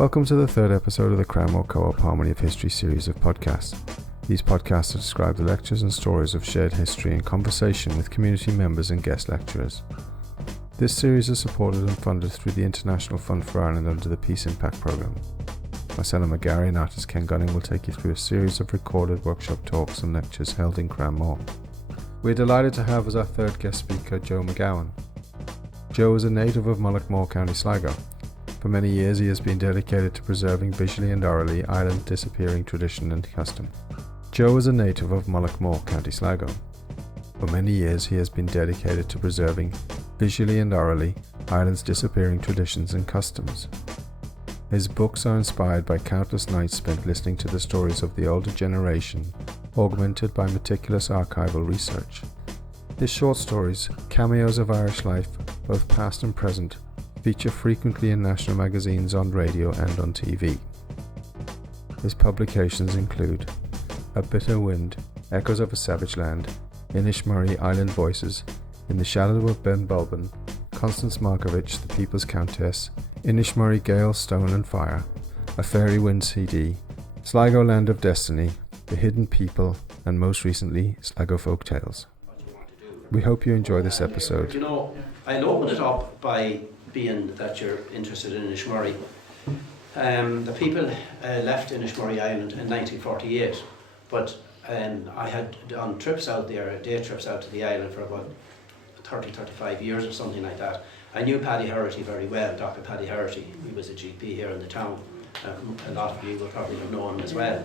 Welcome to the third episode of the Cranmore Co-op Harmony of History series of podcasts. These podcasts describe the lectures and stories of shared history in conversation with community members and guest lecturers. This series is supported and funded through the International Fund for Ireland under the Peace Impact Programme. Marcella, McGarry and artist Ken Gunning will take you through a series of recorded workshop talks and lectures held in Cranmore. We're delighted to have as our third guest speaker Joe McGowan. Joe is a native of Mullaghmore, County Sligo. For many years he has been dedicated to preserving visually and orally Ireland's disappearing tradition and custom. Joe is a native of Mullaghmore, County Sligo. For many years he has been dedicated to preserving visually and orally Ireland's disappearing traditions and customs. His books are inspired by countless nights spent listening to the stories of the older generation, augmented by meticulous archival research. His short stories, cameos of Irish life, both past and present, feature frequently in national magazines, on radio and on TV. His publications include A Bitter Wind, Echoes of a Savage Land, Inishmurray Island Voices, In the Shadow of Ben Bulben, Constance Markovich, The People's Countess, Inishmurray Gale, Stone and Fire, A Fairy Wind CD, Sligo Land of Destiny, The Hidden People, and most recently, Sligo Folk Tales. We hope you enjoy this episode. You know, I'll open it up by being that you're interested in Inishmurray. The people left Inishmurray Island in 1948, but I had done trips out there, day trips out to the island for about 35 years or something like that. I knew Paddy Herity very well, Dr. Paddy Herity. He was a GP here in the town. A lot of you will probably have known him as well.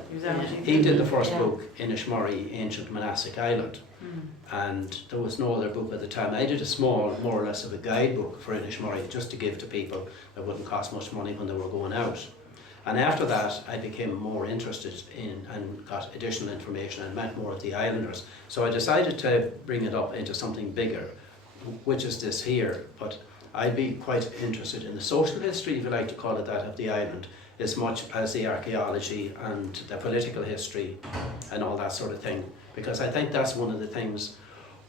He did the first book, Inishmurray, Ancient Monastic Island. And there was no other book at the time. I did a small, more or less of a guidebook for Inishmurray, just to give to people that wouldn't cost much money when they were going out. And after that, I became more interested in and got additional information and met more of the islanders. So I decided to bring it up into something bigger, which is this here. But I'd be quite interested in the social history, if you like to call it that, of the island, as much as the archaeology and the political history and all that sort of thing. Because I think that's one of the things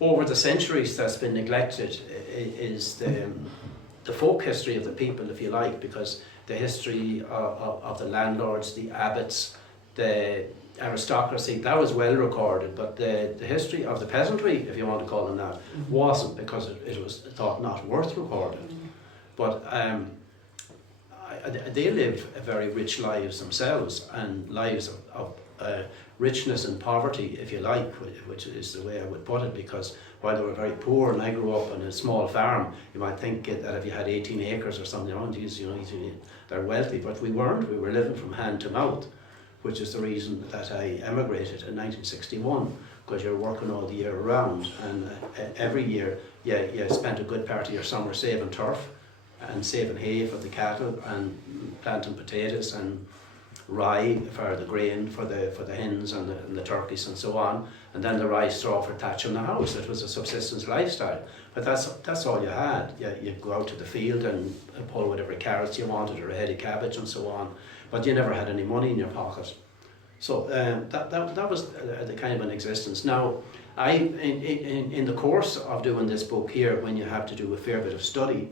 over the centuries that's been neglected, is the folk history of the people, if you like, because the history of the landlords, the abbots, the aristocracy, that was well recorded, but the history of the peasantry, if you want to call them that, wasn't, because it was thought not worth recording. But they lived very rich lives themselves, and lives of richness and poverty, if you like, which is the way I would put it, because while they were very poor, and I grew up on a small farm, you might think that if you had 18 acres or something, they're wealthy, but we weren't. We were living from hand to mouth, which is the reason that I emigrated in 1961, because you're working all the year around, and every year you spent a good part of your summer saving turf and saving hay for the cattle and planting potatoes and rye for the grain for the hens and the turkeys and so on, and then the rye straw for thatching the house. It was a subsistence lifestyle, but that's all you had. You'd go out to the field and pull whatever carrots you wanted or a head of cabbage and so on, but you never had any money in your pocket. So that was the kind of an existence. Now, in the course of doing this book here, when you have to do a fair bit of study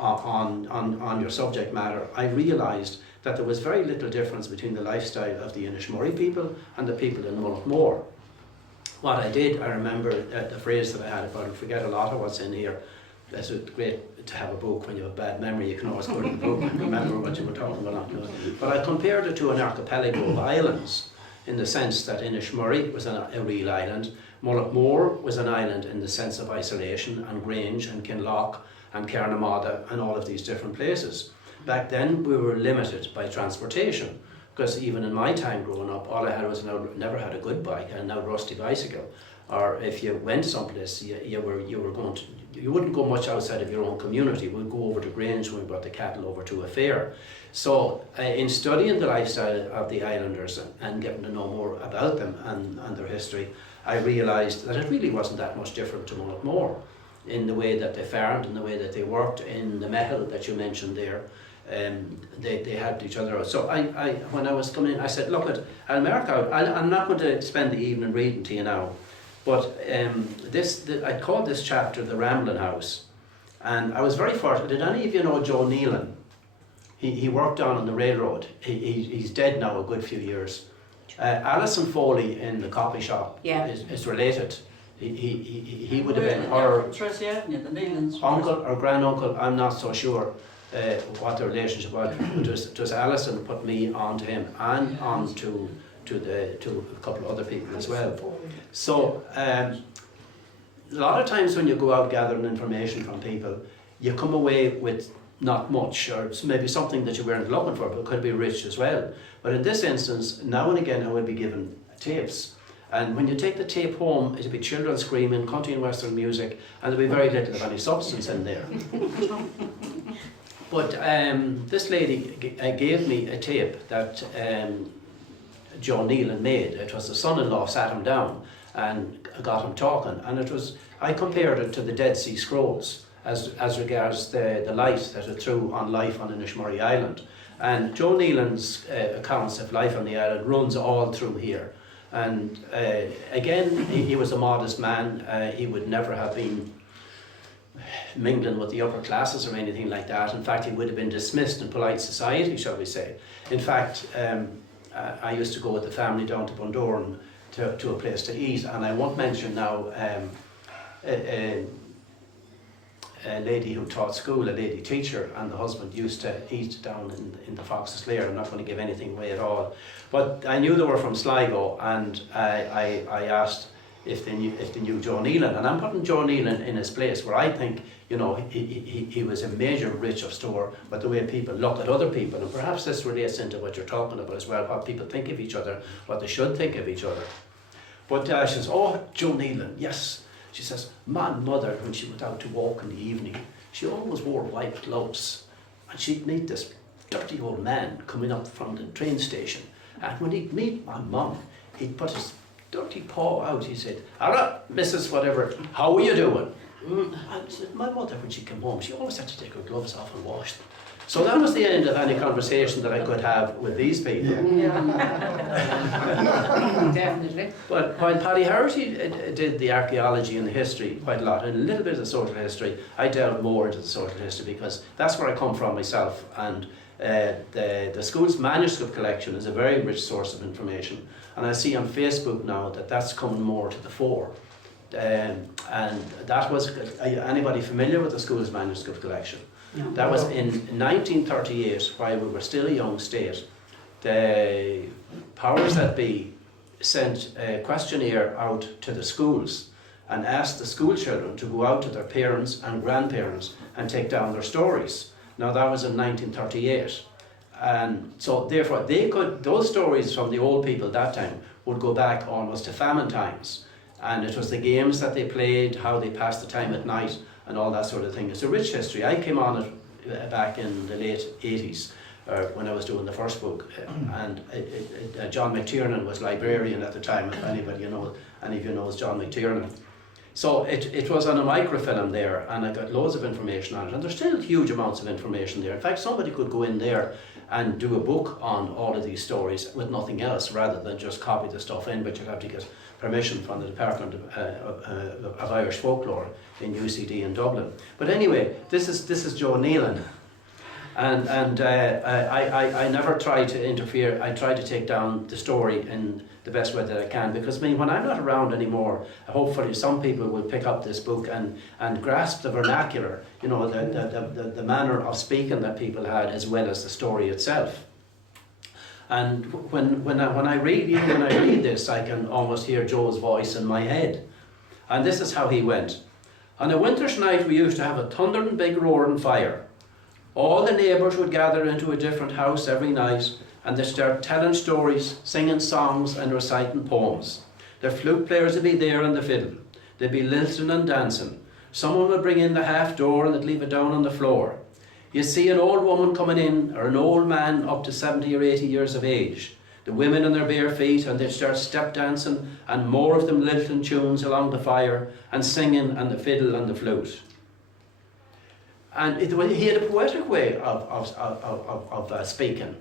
on your subject matter, I realised that there was very little difference between the lifestyle of the Inishmurray people and the people in Mullaghmore. What I did, I remember the phrase that I had, if I forget a lot of what's in here. It's great to have a book. When you have a bad memory, you can always go to the book and remember what you were talking about. But I compared it to an archipelago of islands, in the sense that Inishmurray was a real island, Mullaghmore was an island in the sense of isolation, and Grange and Kinloch and Cairnamada and all of these different places. Back then we were limited by transportation, because even in my time growing up, all I had was never had a good bike and now rusty bicycle. Or if you went someplace, you wouldn't go much outside of your own community. We'd go over to Grange when we brought the cattle over to a fair. So in studying the lifestyle of the islanders and getting to know more about them and their history, I realised that it really wasn't that much different to Mullaghmore, in the way that they farmed, in the way that they worked, in the metal that you mentioned there. They helped each other out. So I when I was coming in, I said, look, I'll mark out, I'm not going to spend the evening reading to you now, but I called this chapter The Rambling House, and I was very fortunate. Did any of you know Joe Nealon? He worked on the railroad. He's dead now a good few years. Alison Foley in the coffee shop is related. He would have been her uncle or granduncle. I'm not so sure what the relationship was. Just Alison put me on to him and on to a couple of other people as well. So a lot of times when you go out gathering information from people, you come away with not much, or maybe something that you weren't looking for, but it could be rich as well. But in this instance, now and again I will be given tapes. And when you take the tape home, it'll be children screaming, country and western music, and there'll be very little of any substance in there. But this lady gave me a tape that Joe Nealon made. It was the son-in-law sat him down and got him talking, and I compared it to the Dead Sea Scrolls as regards the light that it threw on life on Inishmurray Island. And Joe Nealon's accounts of life on the island runs all through here. And again, he was a modest man. He would never have been mingling with the upper classes or anything like that. In fact, he would have been dismissed in polite society, shall we say. In fact, I used to go with the family down to Bundoran to a place to eat, and I won't mention now a lady who taught school, a lady teacher, and the husband used to eat down in the Fox's Lair. I'm not going to give anything away at all. But I knew they were from Sligo, and I asked if they knew Joe Nealon. And I'm putting Joe Nealon in his place, where I think, you know, he was a major rich of store, but the way people look at other people, and perhaps this relates into what you're talking about as well, what people think of each other, what they should think of each other. But she says, oh, Joe Nealon, yes. She says, my mother, when she went out to walk in the evening, she always wore white gloves. And she'd meet this dirty old man coming up from the train station. And when he'd meet my mum, he'd put his dirty paw out. He said, all right, Mrs. Whatever, how are you doing? And said, my mother, when she came home, she always had to take her gloves off and wash them. So that was the end of any conversation that I could have with these people. Definitely. But while Paddy Harity did the archaeology and the history quite a lot, and a little bit of the social history, I delved more into the social history because that's where I come from myself. And the school's manuscript collection is a very rich source of information. And I see on Facebook now that that's coming more to the fore. And that was, anybody familiar with the school's manuscript collection? No. That was in 1938, while we were still a young state. The powers that be sent a questionnaire out to the schools and asked the school children to go out to their parents and grandparents and take down their stories. Now that was in 1938. And so therefore those stories from the old people that time would go back almost to famine times. And it was the games that they played, how they passed the time at night, and all that sort of thing. It's a rich history. I came on it back in the late 80s when I was doing the first book, and John McTiernan was librarian at the time, if any of you knows John McTiernan. So it was on a microfilm there, and I got loads of information on it, and there's still huge amounts of information there. In fact, somebody could go in there and do a book on all of these stories with nothing else, rather than just copy the stuff in, but you'd have to get permission from the Department of Irish Folklore in UCD in Dublin. But anyway, this is Joe Nealon, and I never try to interfere. I try to take down the story in the best way that I can, because when I'm not around anymore, hopefully some people will pick up this book and grasp the vernacular, you know, the manner of speaking that people had, as well as the story itself. And when I read this, I can almost hear Joe's voice in my head. And this is how he went. On a winter's night, we used to have a thundering big roaring fire. All the neighbours would gather into a different house every night, and they'd start telling stories, singing songs and reciting poems. The flute players would be there on the fiddle. They'd be lilting and dancing. Someone would bring in the half door and they'd leave it down on the floor. You'd see an old woman coming in, or an old man up to 70 or 80 years of age. The women on their bare feet, and they'd start step dancing, and more of them lilting tunes along the fire, and singing on the fiddle and the flute. And he had a poetic way of speaking,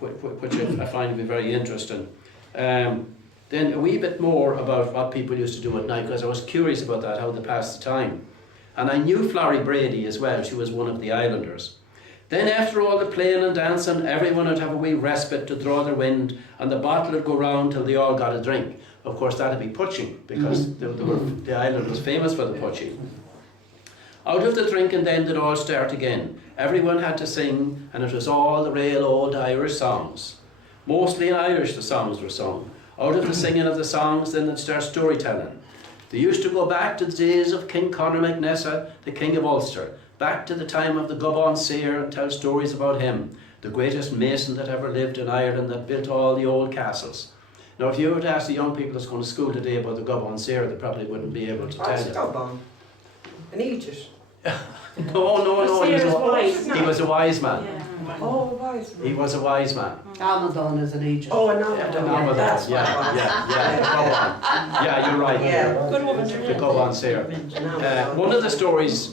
which I find to be very interesting. Then a wee bit more about what people used to do at night, because I was curious about that, how they passed the time. And I knew Florrie Brady as well. She was one of the islanders. Then after all the playing and dancing, everyone would have a wee respite to draw their wind, and the bottle would go round till they all got a drink. Of course, that'd be poaching, because the island was famous for the poaching. Out of the drinking then did all start again. Everyone had to sing, and it was all the real old Irish songs. Mostly in Irish the songs were sung. Out of the singing of the songs then they'd start storytelling. They used to go back to the days of King Conor MacNessa, the King of Ulster, back to the time of the Goban Seer, and tell stories about him, the greatest mason that ever lived in Ireland, that built all the old castles. Now if you were to ask the young people that's going to school today about the Goban Seer, they probably wouldn't be able to tell you. Goban. In Egypt. No, he was a wise man. Yeah. Oh, wise man. He was a wise man. Amadon is in Egypt. Oh, no. Yeah, yeah, you're right. Yeah. Good woman. The Goban Seer. One of the stories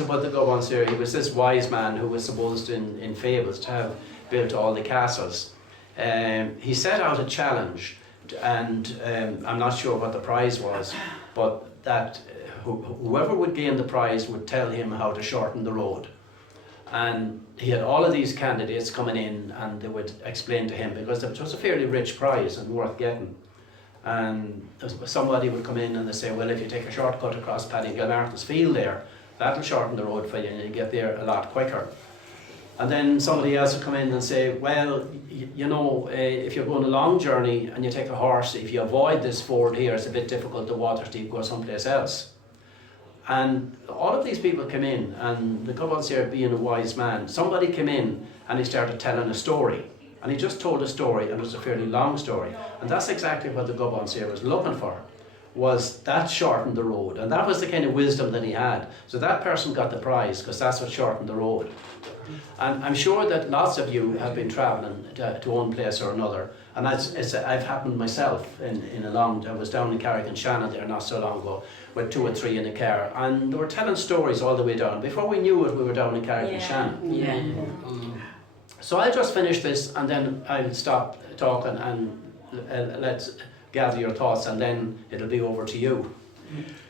about the Goban Seer, he was this wise man who was supposed in fables to have built all the castles. He set out a challenge, and I'm not sure what the prize was, but that whoever would gain the prize would tell him how to shorten the road. And he had all of these candidates coming in, and they would explain to him, because it was a fairly rich prize and worth getting. And somebody would come in and they say, well, if you take a shortcut across Paddy Gilmartin's field there, that'll shorten the road for you and you'll get there a lot quicker. And then somebody else would come in and say, well, you know, if you're going a long journey and you take a horse, if you avoid this ford here, it's a bit difficult, the water's deep, go someplace else. And all of these people came in, and the Goban Seer, being a wise man, somebody came in and he started telling a story. And he just told a story, and it was a fairly long story. And that's exactly what the Goban Seer was looking for, was that shortened the road. And that was the kind of wisdom that he had. So that person got the prize, because that's what shortened the road. And I'm sure that lots of you have been travelling to one place or another. And I've happened myself I was down in Carrick-on-Shannon there not so long ago, with 2 or 3 in a car, and they were telling stories all the way down. Before we knew it, we were down in Carrick-on-Shannon. Yeah. So I'll just finish this, and then I'll stop talking, and let's gather your thoughts, and then it'll be over to you.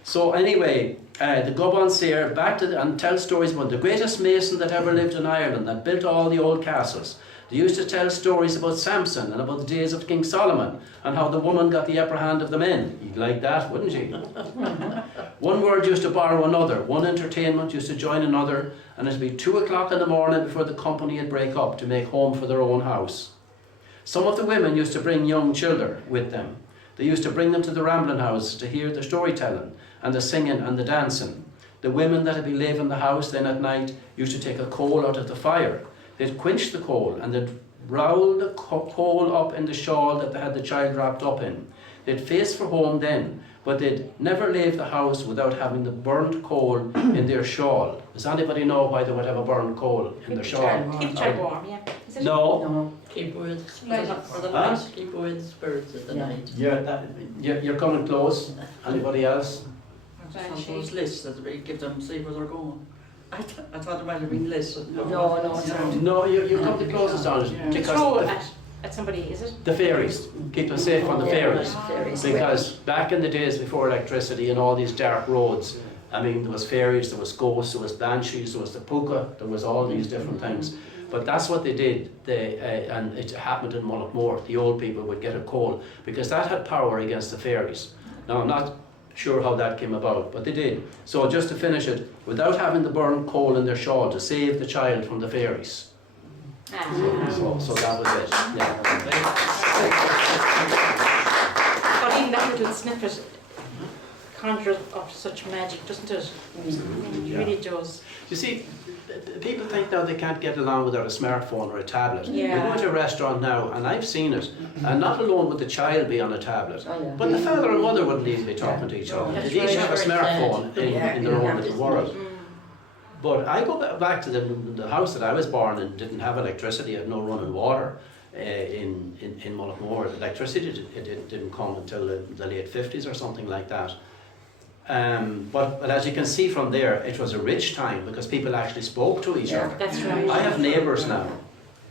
So anyway, the Goban Seer and tell stories about the greatest mason that ever lived in Ireland, that built all the old castles. They used to tell stories about Samson and about the days of King Solomon, and how the woman got the upper hand of the men. You'd like that, wouldn't you? One word used to borrow another, one entertainment used to join another, and it'd be 2 o'clock in the morning before the company would break up to make home for their own house. Some of the women used to bring young children with them. They used to bring them to the rambling houses to hear the storytelling and the singing and the dancing. The women that would be leaving the house then at night used to take a coal out of the fire. They'd quench the coal and they'd roll the coal up in the shawl that they had the child wrapped up in. They'd face for home then, but they'd never leave the house without having the burnt coal in their shawl. Does anybody know why they would have a burnt coal in their shawl? Keep the child warm, yeah. Is it? No. Keep with for the night. Keep with spirits at the night. You're coming close. Anybody else? Some of those lists that we give them, see where they're going. I thought there might have been lists. No, you come the closest on it. To Because throw at somebody, is it? the fairies. Keep them safe from the fairies. Fairies. Because back in the days before electricity and all these dark roads, I mean, there was fairies, there was ghosts, there was banshees, there was the puka, there was all these different things. But that's what they did, and it happened in Mullaghmore. The old people would get a coal, because that had power against the fairies. Now, I'm not sure how that came about, but they did. So just to finish it, without having the burnt coal in their shawl to save the child from the fairies. So that was it. Yeah. But even that little snippet conjures up such magic, doesn't it? It really does. You see, people think now they can't get along without a smartphone or a tablet. Yeah. You go to a restaurant now, and I've seen it, and not alone would the child be on a tablet, but the father and mother wouldn't even be talking to each other. That's They each right. have a smartphone in their own little world. Mm. But I go back to the house that I was born in, didn't have electricity, had no running water in Mullaghmore. Electricity didn't come until the late 50s or something like that. But as you can see from there, it was a rich time because people actually spoke to each other. That's right. I have neighbours now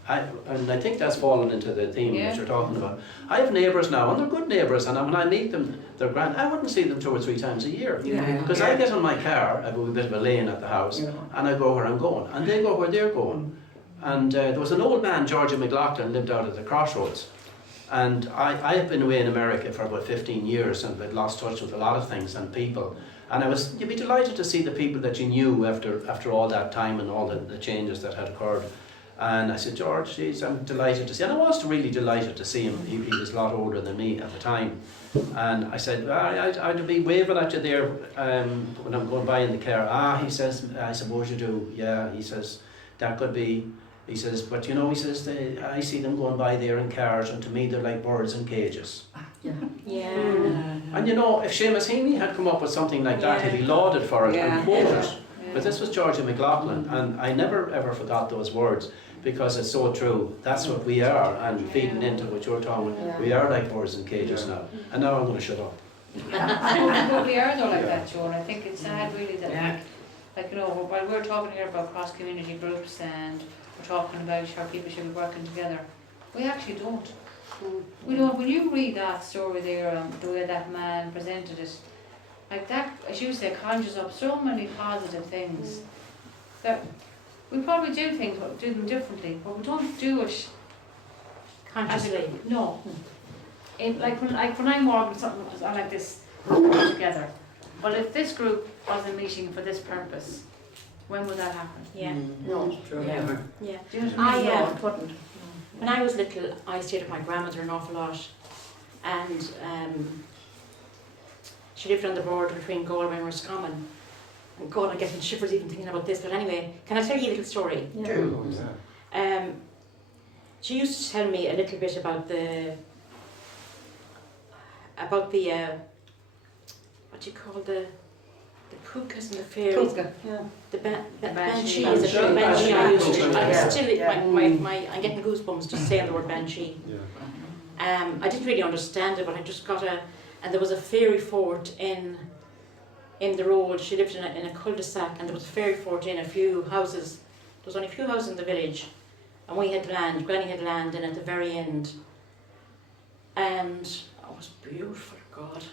and I think that's fallen into the theme that you're talking about. I have neighbours now, and they're good neighbours, and when I meet them, they're grand. I wouldn't see them 2 or 3 times a year. Because I get on my car, I have a bit of a lane at the house, and I go where I'm going, and they go where they're going. And there was an old man, George McGowan, lived out at the crossroads. And I have been away in America for about 15 years, and I've lost touch with a lot of things and people. And you'd be delighted to see the people that you knew after all that time and all the changes that had occurred. And I said, George, geez, I'm delighted to see him. And I was really delighted to see him. He was a lot older than me at the time. And I said, I'd be waving at you there when I'm going by in the car. He says, I suppose you do. Yeah, he says, that could be. He says, but you know, he says, I see them going by there in cars, and to me they're like birds in cages. And you know, if Seamus Heaney had come up with something like that, he'd be lauded for it and quoted. But this was Georgia McLaughlin, and I never ever forgot those words, because it's so true. That's what we are, and feeding into what you're talking about, we are like birds in cages now. And now I'm going to shut up. But we are though like that, Joe, and I think it's sad really that, like, you know, while we're talking here about cross-community groups and we're talking about how people should be working together, we actually don't. We don't. When you read that story there, the way that man presented it, like that, as you say, conjures up so many positive things that we probably do them differently, but we don't do it Consciously. No. Like when I'm working something like this together, well, if this group was meeting for this purpose, when would that happen? No. Yeah. Do you know what I mean? I couldn't. When I was little, I stayed with my grandmother an awful lot, and she lived on the border between Galway and Roscommon. And God, I'm getting shivers even thinking about this. But anyway, can I tell you a little story? She used to tell me a little bit about the what do you call the pukas and the fairies. The banshee is a true banshee. I'm getting goosebumps just saying the word banshee. I didn't really understand it, but I just got and there was a fairy fort in the road. She lived in a cul-de-sac, and there was a fairy fort in a few houses. There was only a few houses in the village, and we had land, Granny had land in at the very end. And it was beautiful, God.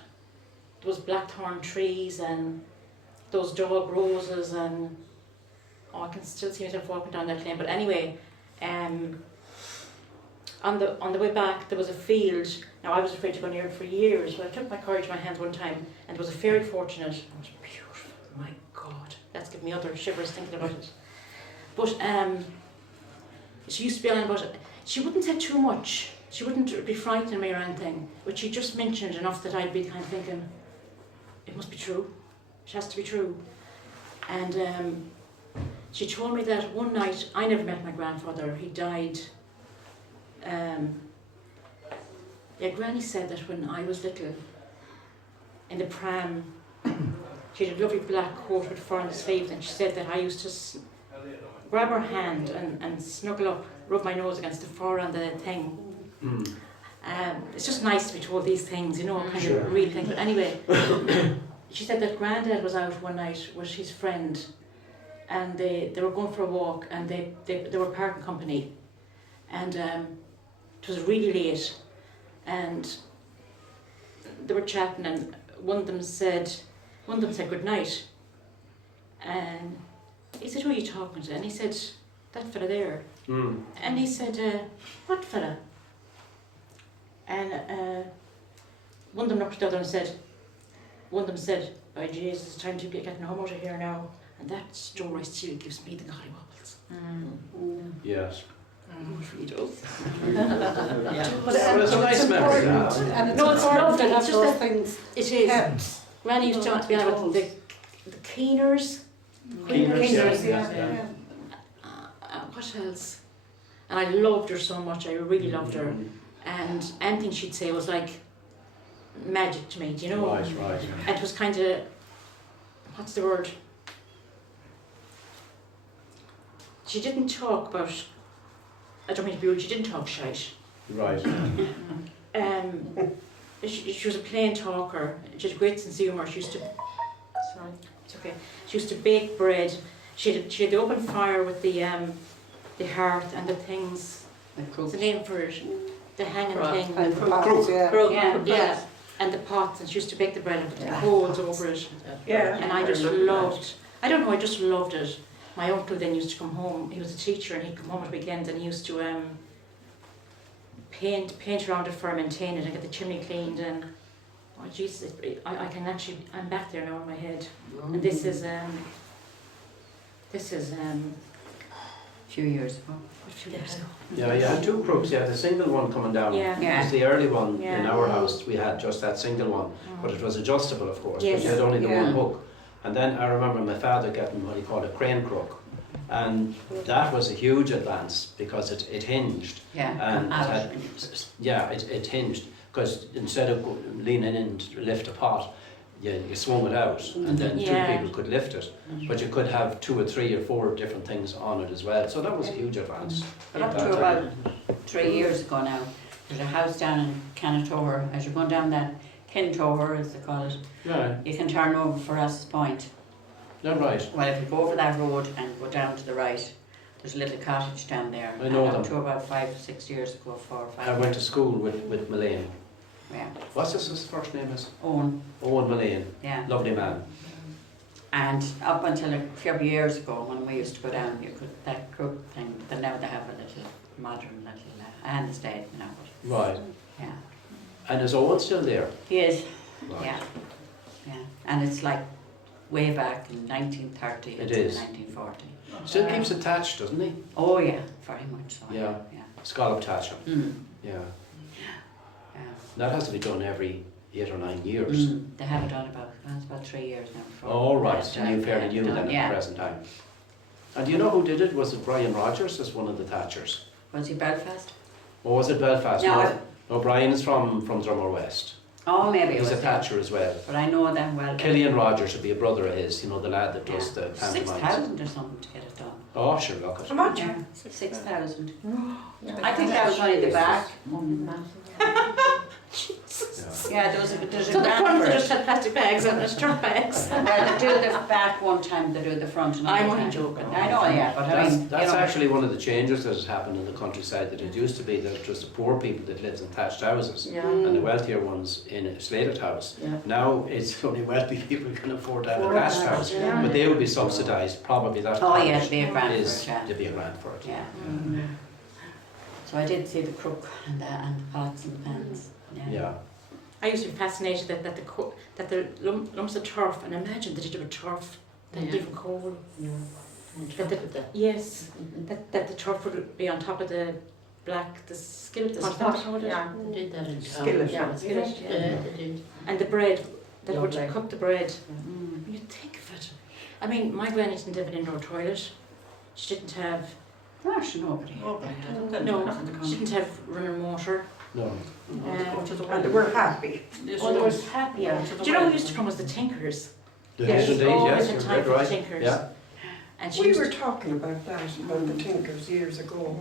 There was blackthorn trees and those dog roses, and I can still see myself walking down that lane. But anyway, on the way back there was a field. Now I was afraid to go near it for years, but I took my courage in my hands one time, and there was a fairy fortunate. It was beautiful. My God, that's given me other shivers thinking about it. But she used to be on about it. She wouldn't say too much. She wouldn't be frightening me or anything, but she just mentioned enough that I'd be kind of thinking, it must be true. It has to be true. And she told me that one night, I never met my grandfather, he died. Granny said that when I was little, in the pram, she had a lovely black coat with fur on the sleeves, and she said that I used to grab her hand and snuggle up, rub my nose against the fur on the thing. It's just nice to be told these things, you know, kind of real things. But anyway, she said that Grandad was out one night with his friend, and they were going for a walk, and they were parking company, and it was really late, and they were chatting, and one of them said good night, and he said, who are you talking to? And he said, that fella there. And he said, what fella? And one of them looked at the other and said, by Jesus, it's time to get getting home out of here now. And that story still gives me the golly wobbles. Yes. It really does. But it's a nice memory. And it's No, it's important lovely. to have It's just those that things it is. kept. Granny used to talk to me about the keeners. Keeners, yeah. What else? And I loved her so much. I really loved her. And anything she'd say was like magic to me, do you know? Right. And it was kind of, what's the word? She didn't talk about, I don't mean to be rude, she didn't talk shite. Right. She was a plain talker. She had a great sense of humour. She used to, sorry, it's okay. She used to bake bread. She had the open fire with the hearth and the things. It's a name for it. The hanging Crook. thing. And pots, yeah. Yeah. And the pots, and she used to bake the bread and put the coals over it. Yeah. And I just loved, I don't know, I just loved it. My uncle then used to come home, he was a teacher, and he'd come home at weekends and he used to paint around it for maintain it and get the chimney cleaned, and oh Jesus, I can actually, I'm back there now in my head. And this is a few years ago. few years ago. Yeah, you had 2 crooks. You had the single one coming down. Yeah. Yeah. It was the early one Yeah. in our house. We had just that single one, but it was adjustable, of course. Yes. But you had only the Yeah. one hook. And then I remember my father getting what he called a crane crook, and that was a huge advance because it hinged. Yeah. And Out. it hinged because instead of leaning in to lift a pot, you swung it out, and then Yeah. 2 people could lift it. But you could have 2 or 3 or 4 different things on it as well. So that was a huge advance. But up to about 3 years ago now, there's a house down in Canatower. As you're going down that Kintower, as they call it, Yeah, you can turn over for Ross's Point. you're right. Well, if you go over that road and go down to the right, there's a little cottage down there. I know And up them. to about 5 or 6 years ago, 4 or 5 I went to years. school with Mullane. Yeah. What's his first name is? Owen, Owen Mullane. yeah. Lovely man. And up until a few years ago, when we used to go down, you could, that group thing, but now they have a little modern little, and it's dead now, but Right. yeah. And is Owen still there? He is, Right. yeah, yeah. And it's like way back in 1930 It until is. 1940. Still keeps attached, doesn't he? Oh yeah, very much so. Yeah. Yeah. Scallop attach him. Mm. Yeah. Yeah. That has to be done every 8 or 9 years. Mm. They have it done about, well, it's about 3 years now. before Oh, right. it's So you fairly done. new then at Yeah. the present time. And do you know who did it? Was it Brian Rogers as one of the Thatchers? Was he Belfast? Or was it Belfast? No. No, Brian is from Drummer West. Oh, maybe it He's was a him. Thatcher as well. But I know them well. Killian Rogers would be a brother of his, you know, the lad that does the pantomimes. 6,000 or something to get it done. Oh, sure, look at How much? Yeah, 6,000. I think that was only the back. Yeah, there's a So the grant front for they it. just had plastic bags and the straw bags. Well, they do the back one time, they do the front another I'm time. only joking. I know, yeah, but I mean, That's you know, actually one of the changes that has happened in the countryside, that it used to be that it was the poor people that lived in thatched houses and the wealthier ones in a slated house. Yeah. Now it's only wealthy people who can afford to have a Afford thatched that, house, yeah. but they would be subsidised, probably that oh yeah, cottage there'd be a grant is, for it, there'd be a grant for it. yeah. So I did see the crook and the pots and pans, yeah. Yeah. I used to be fascinated that the lumps of turf, and imagine that you do a turf, that Yeah. different coal. That Yes, that the turf would be on top of the skillet, The is that spot, what they called it? yeah. They did that in town. Skillet. Yeah, Skillet, yeah, they did. And the bread, that would Lovely. cook the bread. Mm. When you think of it, I mean, my granny didn't have an indoor toilet. She didn't have, Gosh, nobody. no, she didn't have running water. No. And they were happy. Oh, there was happy. Do you know who used to come was the Tinkers? Yes, indeed, always yes, in you're time dead for right. Tinkers. Yeah. And she We used were to, talking about that, about the Tinkers years ago.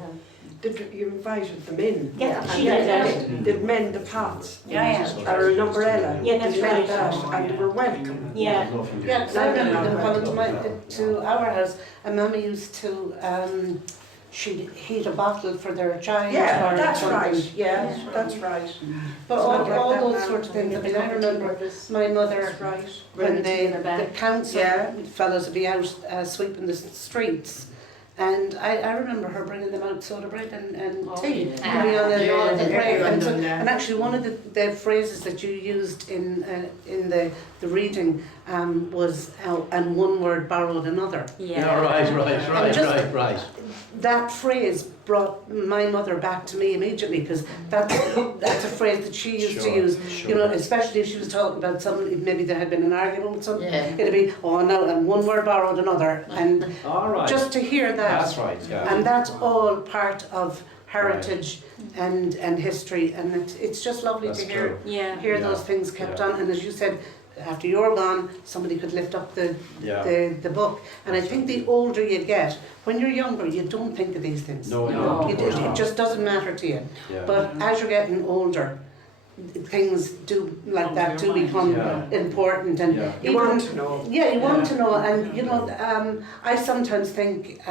Did you invited them in? Yeah, And she they- did that. They'd mend the pots. Yeah, Or an umbrella. Yeah, that's They'd mend right. that, and they were welcome. yeah. Yeah, 'cause I remember them coming to our house, and Mummy used to, she'd heat a bottle for their child. Yeah, or that's something. right, yeah, that's right. But It's all, not like all that those now. sorts of things, I mean, I remember my mother, That's right. when Bringing it the back. council Yeah. fellows would be out sweeping the streets, and I remember her bringing them out soda bread and tea. yeah. Maybe on Yeah, a break. everyone And, so, done that. and actually one of the phrases that you used in the reading was, and one word borrowed another. Yeah, right. That phrase brought my mother back to me immediately, because that's a phrase that she used to Sure, use, sure. you know, especially if she was talking about somebody, maybe there had been an argument with something, Yeah. it'd be, oh no, and one word borrowed another, and All right. just to hear that, That's right, yeah. and that's all part of heritage and history, and it's just lovely That's to hear true. Yeah. hear Yeah, those things kept yeah. on, and as you said, after you're gone, somebody could lift up the book. And I think the older you get, when you're younger, you don't think of these things. No, No. of course It not. just doesn't matter to you. Yeah. But as you're getting older, things do like that do become Yeah. important, and Yeah. You want to know. yeah, you want Yeah. to know, and you know, I sometimes think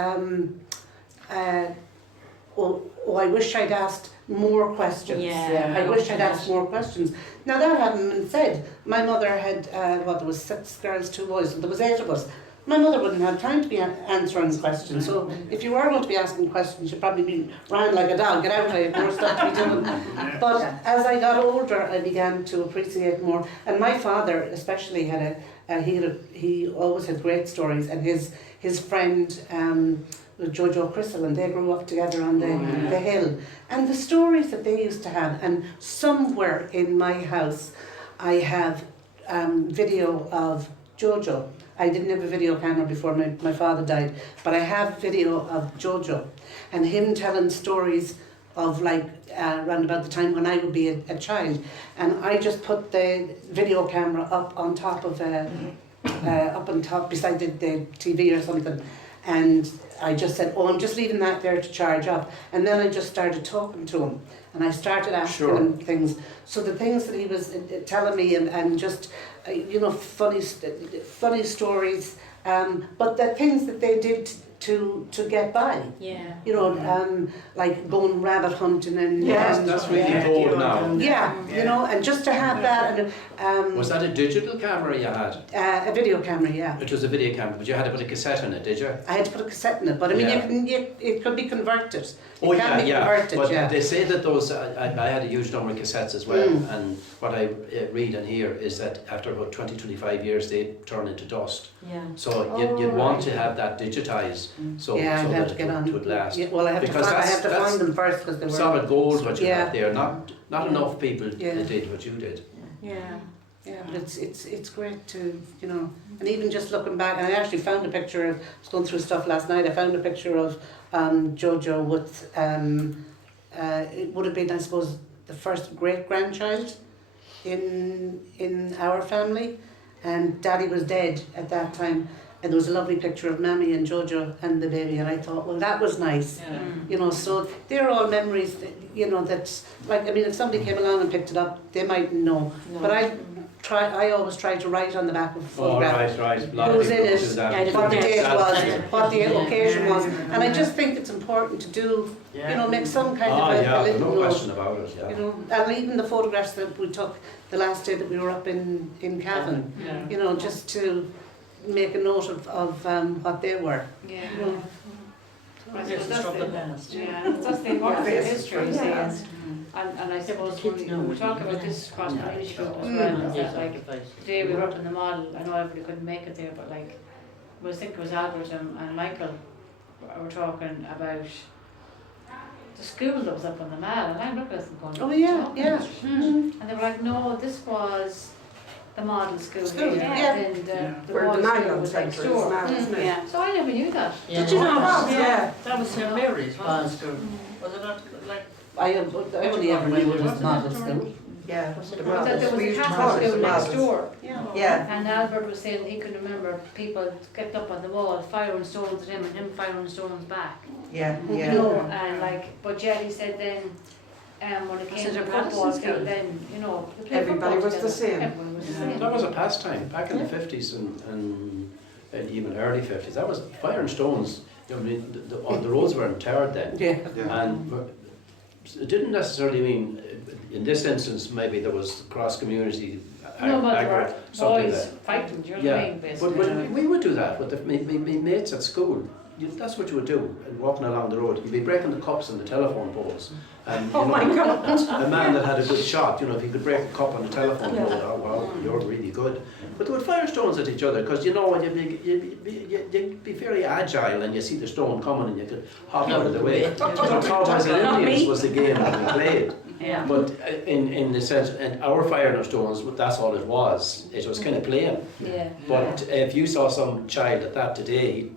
oh, I wish I'd asked more questions. Yeah. I wish I'd asked more questions. Now that hadn't been said. My mother had, there was 6 girls, 2 boys, and there was 8 of us. My mother wouldn't have time to be answering questions, so if you were going to be asking questions, you'd probably be ran like a dog, get out, I have more stuff to be doing. But as I got older, I began to appreciate more. And my father especially had he always had great stories, and his friend, Joe Crystal, and they grew up together on the hill. And the stories that they used to have, and somewhere in my house I have video of Jojo. I didn't have a video camera before my father died, but I have video of Jojo and him telling stories of like around about the time when I would be a child. And I just put the video camera up on top of beside the TV or something. And I just said, oh, I'm just leaving that there to charge up. And then I just started talking to him. And I started asking him things. So the things that he was telling me and just, funny stories, but the things that they did to get by. Yeah. Like going rabbit hunting and... That's really old now. Yeah, and just to have that. And, was that a digital camera you had? A video camera, yeah. It was a video camera, but you had to put a cassette in it, did you? I had to put a cassette in it, but I mean, it could be converted. Converted, but they say that those, I had a huge number of cassettes as well, and what I read and hear is that after about 20-25 years they turn into dust. Yeah. So you'd want to have that digitised, so that it would last. Yeah, well, I have to find them first, because they were solid gold what you have there. Not enough people did what you did. Yeah. Yeah, but it's great to, and even just looking back, and I actually found a picture of, I was going through stuff last night, I found a picture of Jojo with, it would have been, I suppose, the first great-grandchild in our family, and Daddy was dead at that time, and there was a lovely picture of Mammy and Jojo and the baby, and I thought, well, that was nice. Yeah. So they're all memories that, that's, like, I mean, if somebody came along and picked it up, they mightn't know, but I always try to write on the back of a photograph Right. who's in it, what the date was, what the occasion was, and I just think it's important to do, make some kind of a little no note. question about it. Yeah. And even the photographs that we took the last day that we were up in Cavan, just to make a note of what they were. Yeah. Yes, it's from the past. Yeah, that's the importance of history, you see. And I suppose when we talk about this cross-community group as well, is that like today we were up in the mall, I know everybody couldn't make it there, but like I think it was Albert and Michael were talking about the school that was up on the mall, and I'm looking at them going, Oh yeah. And they were like, no, this was the model school here, and then the Where the boys' school nylon was next centre is door. now, isn't it? Yeah, so I never knew that. Did you know? Yeah. That was St Mary's, wasn't it, school? Was it not like... I only ever knew it was the model school. Yeah. But that there was We a used to call Catholic it school the next models. door. Yeah. And Albert was saying he could remember people kept up on the wall firing stones at him and him firing stones back. Yeah. And like, but yet he said then, when it came to football, then, they played Everybody football was the together. same. Everyone was the same. That was a pastime back in the 50s and even early 50s. That was firing stones. The roads weren't tarred then. And it didn't necessarily mean, in this instance, maybe there was cross-community No, but there were something boys that. fighting, do you know what I mean, basically. But we would do that with my mates at school. That's what you would do, and walking along the road. You'd be breaking the cups and the telephone poles. And, Oh my God. a man that had a good shot, if he could break a cup on the telephone pole, oh wow, you're really good. But they would fire stones at each other, because you'd be very agile, and you see the stone coming and you could hop out of the way. Cowboys and Indians was the game that we played. Yeah. But in the sense, and our firing of stones, that's all it was. It was kind of playing. Yeah. But if you saw some child at that today,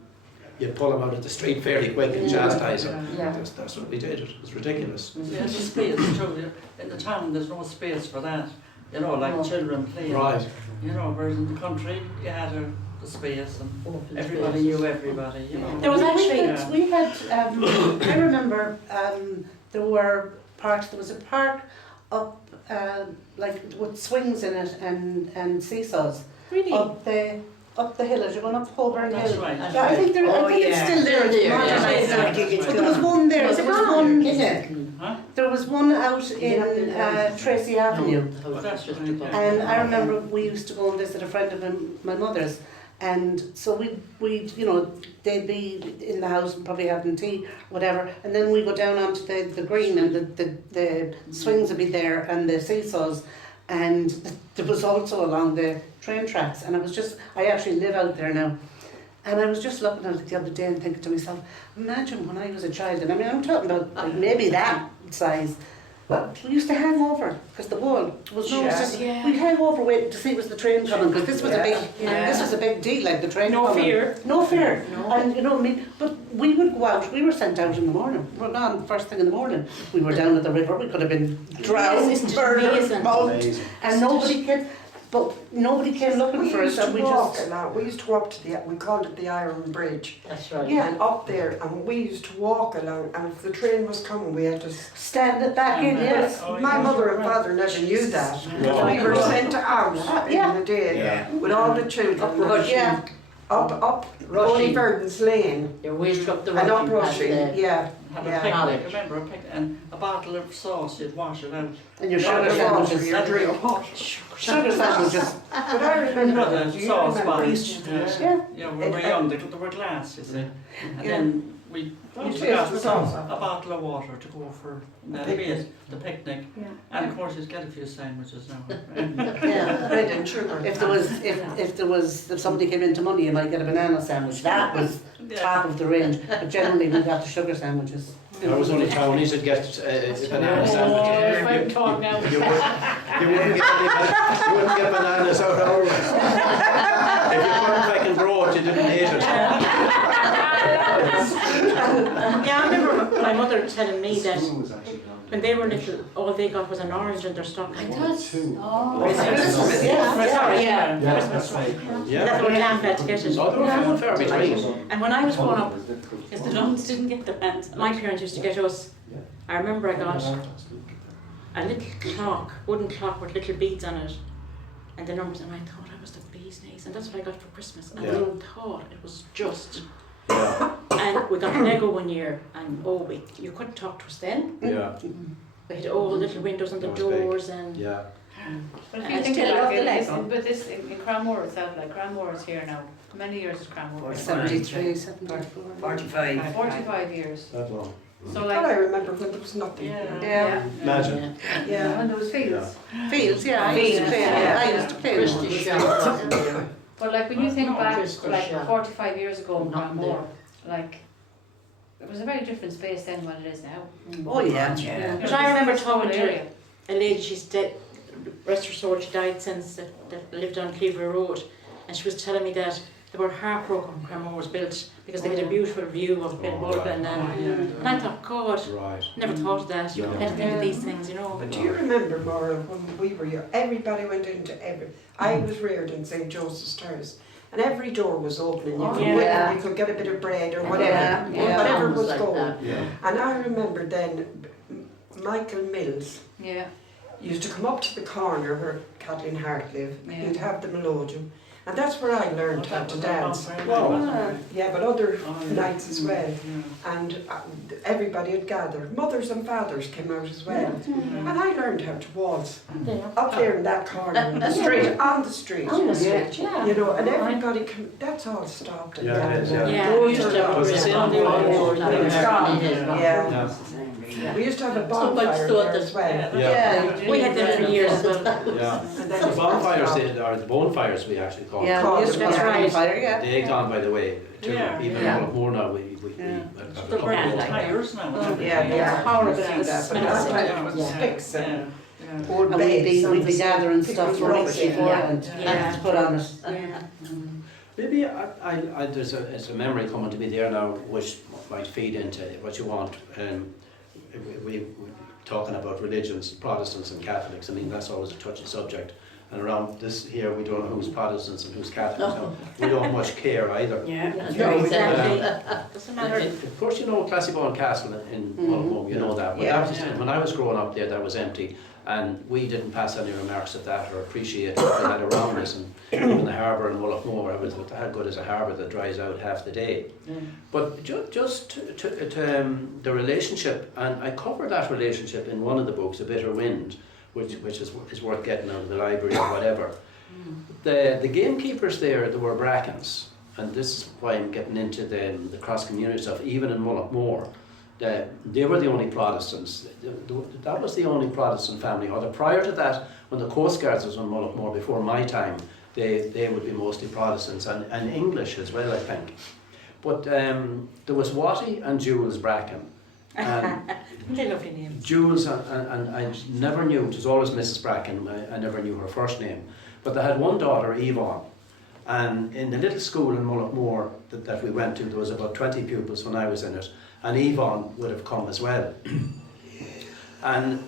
you'd pull him out of the street fairly quick and chastise him. Yeah. That's what we did. It was ridiculous. Yeah, there's space too. In the town there's no space for that. Like children playing. Right. Whereas in the country you had the space and everybody knew everybody, There was actually, we had, I remember there was a park up, like with swings in it and seesaws. Really? Up the up the hill as you're going up Holborn That's Hill. right. Yeah, I think it's still there. But there was one there. There was one. Huh? There was one out in Tracy Avenue. That's just too bad. And I remember we used to go and visit a friend of my mother's, and so we'd you know, they'd be in the house and probably having tea, whatever, and then we go down onto the green, and the swings would be there and the seesaws, and there was also along the train tracks, and I actually live out there now. And I was just looking at it the other day and thinking to myself, imagine when I was a child, and I mean I'm talking about like maybe that size, but we used to hang over because the wall was no. Yeah. We'd hang over waiting to see was the train coming, because this was Yeah. a big deal, like the train No coming. fear. No fear. No. And you know what I mean? But we would go out. We were sent out in the morning. We were gone first thing in the morning. We were down at the river. We could have been drowned, Isn't it murdered, amazing? mugged, Amazing. and nobody came looking We for us. used to And we walk just along. We used to go up to we called it the Iron Bridge. That's right. Yeah. And up there, and we used to walk along, and if the train was coming, we had to... stand it back in. Yes. My mother and father never knew that. No. We were sent out Yeah. in the day Yeah. with all the children. Up Rushing. Yeah. Up Rushing. Bonnie Verdon's Lane. You're whisked up the And up Rushing. Rushing, yeah. Have a Yeah. picnic, remember a picnic, and a bottle of sauce, you'd wash it out. And your Sugar sugar sandwiches. your drink. Sugar sandwiches. But I remember, The do you sauce remember? bottles. Yeah. Yeah, when we were young, they were glass, you see. And Yeah. then we taste got the sauce. a bottle of water to go for the picnic. And of course, you'd get a few sandwiches now. Yeah. Bread and sugar. If somebody came into money, you might get a banana sandwich. That was top of the range. But generally, we got the sugar sandwiches. There was only townies that get banana sandwiches. If I'm talking now. You wouldn't get bananas out of ours. If you couldn't fucking grow it, you didn't eat it. Yeah, I remember my mother telling me that when they were little, all they got was an orange in their stocking. Christmas. Sorry, yeah. Yeah. Christmas. Yeah. That's what we laughed at to get it. So there were fair between. And when I was growing up, because the Duns didn't get the pants, my parents used to get us, I remember I got a little clock, wooden clock with little beads on it, and the numbers, and I thought I was the bee's knees, and that's what I got for Christmas. And I Yeah. thought it was just. Yeah. And we got Lego one year, and you couldn't talk to us then. Yeah. We had all little windows on the That was big. doors, and Yeah. But if I you think still about love the it, Lego. but this in Cranmore itself, like Cranmore is here now. How many years is Cranmore? 73, 74. 45. 45 years. That long. So But I like, remember when there was nothing. Yeah. Imagine. Yeah. and there was fields. Fields, yeah. I used to play. I used to play. But like when you think back, Crystal like shell. 45 years ago in Nothing Cranmore, like it was a very different space then than it is now. Oh yeah. But I remember talking to area. a lady, she's dead, rest her soul, she died since, that lived on Cleaver Road, and she was telling me that they were heartbroken when Cranmore was built because they had a beautiful view of Bilbulba, and I thought, God, Right. never thought of that, you had to think of these things, you know. But do you remember, Maura, when we were young, everybody went into I was reared in St. Joseph's Terrace, and every door was open, and you could go in, you could get a bit of bread or whatever, whatever was going. Yeah. And I remember then, Michael Mills Yeah. used to come up to the corner where Kathleen Hart lived, Yeah. he'd have the melodeon, and that's where I learned how to dance. Wow. Yeah, but other nights as well. And everybody had gathered. Mothers and fathers came out as well. And I learned how to waltz up there in that corner, on the street, on the street. Yeah. You know, and everybody came, that's all stopped. And Yeah, that. it is, yeah. Yeah, Those we used are to have Was a it real- It's gone. Yeah. Yeah. We used to have a bonfire there as well. Yeah. We had them for years as well. Yeah. And The then bonfires, or the bonfires we actually call them. Yeah, we used to That's have a right. fire, yeah. They gone, by the way, too. Yeah. Even Yeah. more now, we Yeah. have a They're couple burning of tires now. yeah, Horrible. see that, but last time it was sticks and old And beds. we'd be gathering stuff for rubbish. weeks beforehand Yeah. to put on it. Maybe there's a memory coming to me there now, which might feed into what you want. We're talking about religions, Protestants and Catholics. I mean, that's always a touchy subject. And around this here, we don't know who's Protestants and who's Catholics. No. We don't much care either. Yeah, No, we exactly. Doesn't matter. Of course, you know Classybone Castle in Mullaghmore, you know that. But that was, when I was growing up there, that was empty. And we didn't pass any remarks at that or appreciate what we had around us. And even the harbour in Mullaghmore, was how good as a harbour that dries out half the day. But just the relationship, and I covered that relationship in one of the books, A Bitter Wind, which is worth getting out of the library or whatever. The gamekeepers there were Brackens, and this is why I'm getting into the cross-community stuff, even in Mullaghmore. They were the only Protestants. That was the only Protestant family. Although prior to that, when the Coast Guards was on Mullaghmore, before my time, they would be mostly Protestants and English as well, I think. But there was Watty and Jules Bracken. They're lovely names. Jules, and I never knew, it was always Mrs. Bracken, I never knew her first name. But they had one daughter, Yvonne. And in the little school in Mullaghmore that we went to, there was about 20 pupils when I was in it. And Yvonne would have come as well. And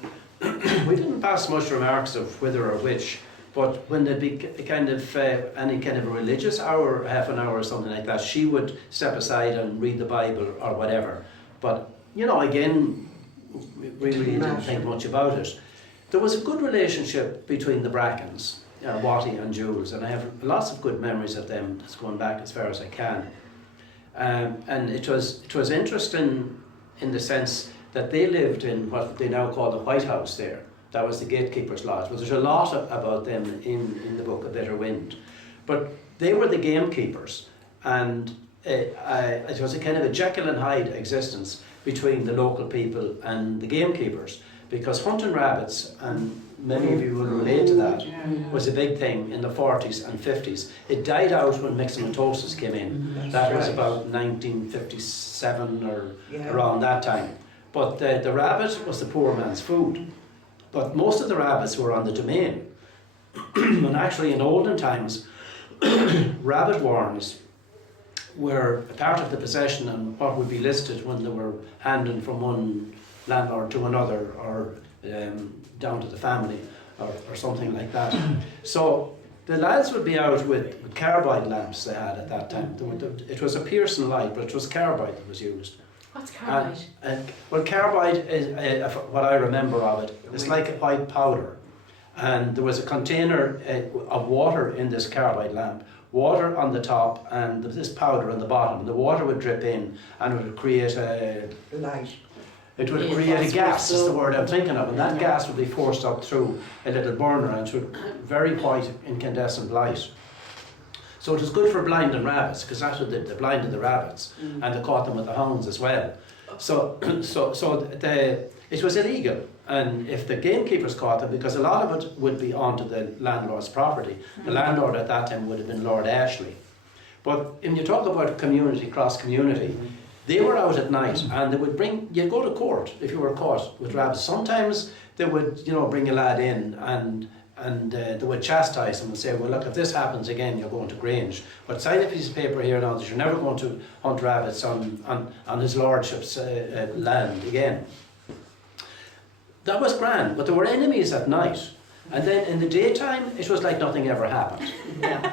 we didn't pass much remarks of whither or which, but when there'd be kind of any kind of a religious hour, half an hour or something like that, she would step aside and read the Bible or whatever. But, you know, again, we really didn't think much about it. There was a good relationship between the Brackens, Watty and Jules, and I have lots of good memories of them, just going back as far as I can. And it was interesting in the sense that they lived in what they now call the White House there. That was the gatekeeper's lodge. But there's a lot about them in the book A Bitter Wind. But they were the gamekeepers, and it was a kind of a Jekyll and Hyde existence between the local people and the gamekeepers, because hunting rabbits, and many of you will relate to that, was a big thing in the 40s and 50s. It died out when myxomatosis came in. That was about 1957 or around that time. But the rabbit was the poor man's food. But most of the rabbits were on the domain. And actually in olden times, rabbit warrens were a part of the possession and what would be listed when they were handing from one landlord to another, or down to the family, or something like that. So the lads would be out with carbide lamps they had at that time. It was a Pearson light, but it was carbide that was used. What's carbide? Well, carbide is what I remember of it. It's like a white powder, and there was a container of water in this carbide lamp. Water on the top and this powder on the bottom. The water would drip in and it would create a light. It would create a gas, is the word I'm thinking of, and that gas would be forced up through a little burner and through very white incandescent light. So it was good for blinding rabbits, because that's what they blinded the rabbits, and they caught them with the hounds as well. So it was illegal, and if the gamekeepers caught them, because a lot of it would be onto the landlord's property. The landlord at that time would have been Lord Ashley. But when you talk about community, cross-community, they were out at night and they would you'd go to court if you were caught with rabbits. Sometimes they would, bring a lad in and they would chastise him and say, well, look, if this happens again, you're going to Grange. But sign a piece of paper here now that you're never going to hunt rabbits on his lordship's land again. That was grand, but there were enemies at night. And then in the daytime, it was like nothing ever happened.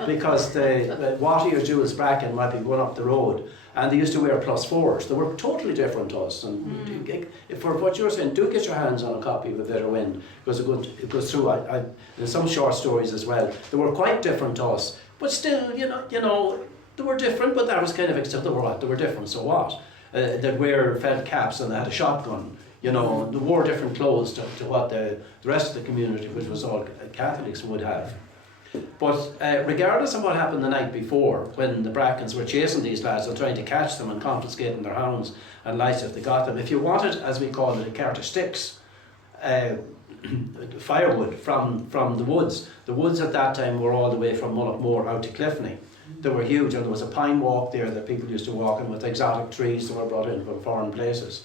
Because the Watty or Jules Bracken might be going up the road, and they used to wear +4s. They were totally different to us. And for what you're saying, do get your hands on a copy of A Bitter Wind, because it goes through in some short stories as well. They were quite different to us, but still, they were different. But that was kind of acceptable. They were different. So what? They'd wear felt caps and they had a shotgun. They wore different clothes to what the rest of the community, which was all Catholics, would have. But regardless of what happened the night before, when the Brackens were chasing these lads and trying to catch them and confiscating their hounds and lights if they got them, if you wanted, as we call it, a cart of sticks, firewood from the woods at that time were all the way from Mullaghmore out to Cliffney. They were huge, and there was a pine walk there that people used to walk in with exotic trees that were brought in from foreign places.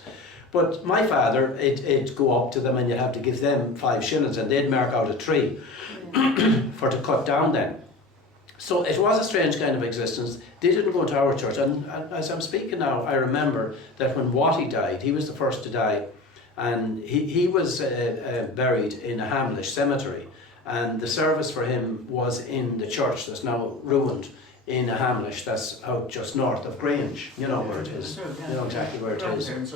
But my father, it'd go up to them and you'd have to give them 5 shillings and they'd mark out a tree to cut down then. So it was a strange kind of existence. They didn't go to our church, and as I'm speaking now, I remember that when Watty died, he was the first to die, and he was buried in a Hamlish cemetery, and the service for him was in the church that's now ruined in a Hamlish that's out just north of Grange. You know where it is. You know exactly where it is.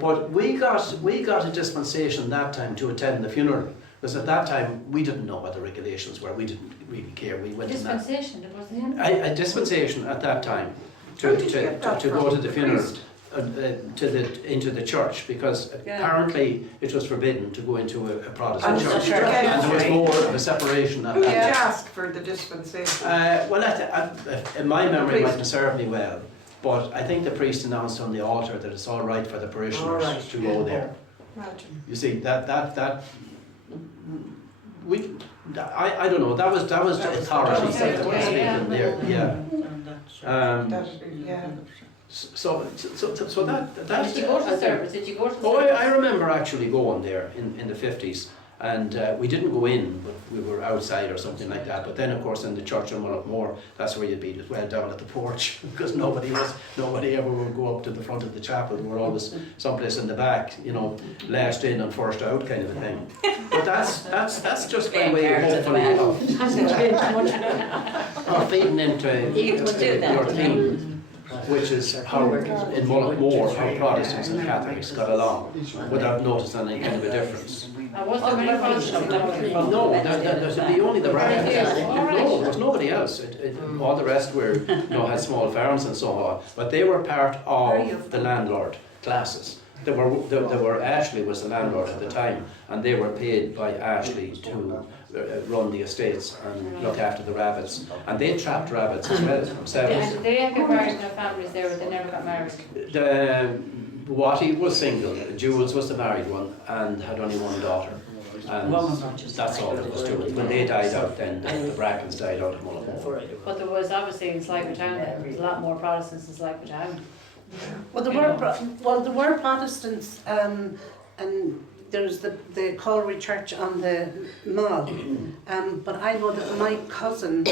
But we got a dispensation that time to attend the funeral, Because at that time, we didn't know what the regulations were. We didn't really care. We went in that. Dispensation, there was A dispensation at that time Where to did you get that go from? to the funeral, into the church, because apparently it was forbidden to go into a Protestant And church, sure, and there was more of a separation at Who did you that time. ask for the dispensation? Well, in my memory, it mightn't serve me well, but I think the priest announced on the altar that it's all right for the parishioners All right. to go there. Imagine. You see, I don't know, that was the authority that was speaking there, yeah. Yeah. So that Did you go to the service? Did you go to the Oh, service? I remember actually going there in the 50s, and we didn't go in, but we were outside or something like that. But then, of course, in the church in Mullaghmore, that's where you'd be as well, down at the porch, because nobody ever would go up to the front of the chapel. We were always someplace in the back, you know, last in and first out kind of a thing. But that's just my way of hopefully Hasn't changed much now. of feeding into your theme, which is how in Mullaghmore how Protestants and Catholics got along without noticing any kind of a difference. Was there many Protestants? No, there'd be only the Rabbits. No, there was nobody else. All the rest were, had small farms and so on. But they were part of the landlord classes. They were Ashley was the landlord at the time, and they were paid by Ashley to run the estates and look after the rabbits. And they trapped rabbits as well themselves. And did they get married in their families there, or they never got married? Wattie was single, Jules was the married one and had only one daughter. And that's all there was to it. When they died out, then the Brackens died out of Mullaghmore. But there was obviously in Sligo town, there was a lot more Protestants in Sligo town. Well, there were Protestants, and there's the Colliery Church on the Mall. But I know that my cousin